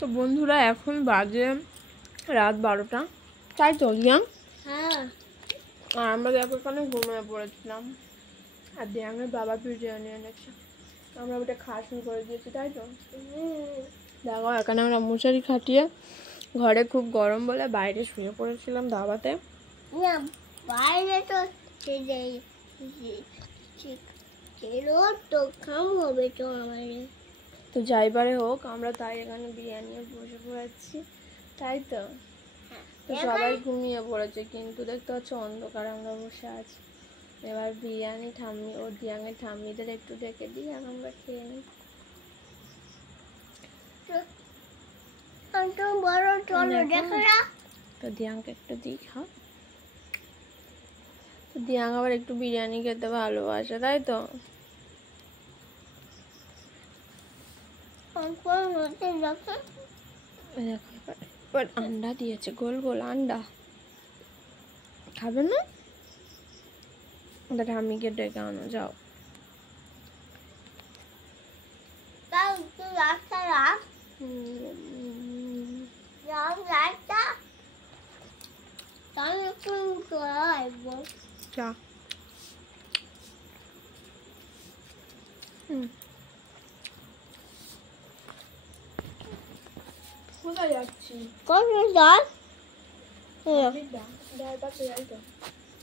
তো বন্ধুরা এখন বাজে রাত 12টা, তাই তো দিয়াং? হ্যাঁ। আর আমরা দেখো এখানে ঘুমিয়ে পড়েছিলাম, আর দিয়াংয়ের বাবা বিরিয়ানি এনেছে, আমরা ওটা খাওয়া শুরু করে দিয়েছি, তাই তো? দেখো এখানে আমরা মশারি খাটিয়ে, ঘরে খুব গরম বলে বাইরে শুয়ে পড়েছিলাম দাওয়াতে। বাইরে তো তো কাম হবে তো আমাদের। তো যাইবারে হোক, আমরা তাই এখানে বিরিয়ানি বসে পড়েছি, তাই তো? তো সবাই ঘুমিয়ে পড়েছে, কিন্তু দেখতে পাচ্ছ অন্ধকার আমরা বসে আছি। এবার বিরিয়ানি ঠাম্মি ও দিয়াঙের ঠাম্মিদের একটু ডেকে দিই, আর আমরা খেয়ে নিই। বড় চলো দেখো না। তো দিয়াংকে একটু দিই, খা। তো দিয়াং আবার একটু বিরিয়ানি খেতে ভালোবাসে, তাই তো? এবার আন্ডা দিয়েছে, গোল গোল আন্ডা, খাবে না? ঠাম্মিকে ডেকে আনো, যাও। যা। কোথায় যাচ্ছি? কোন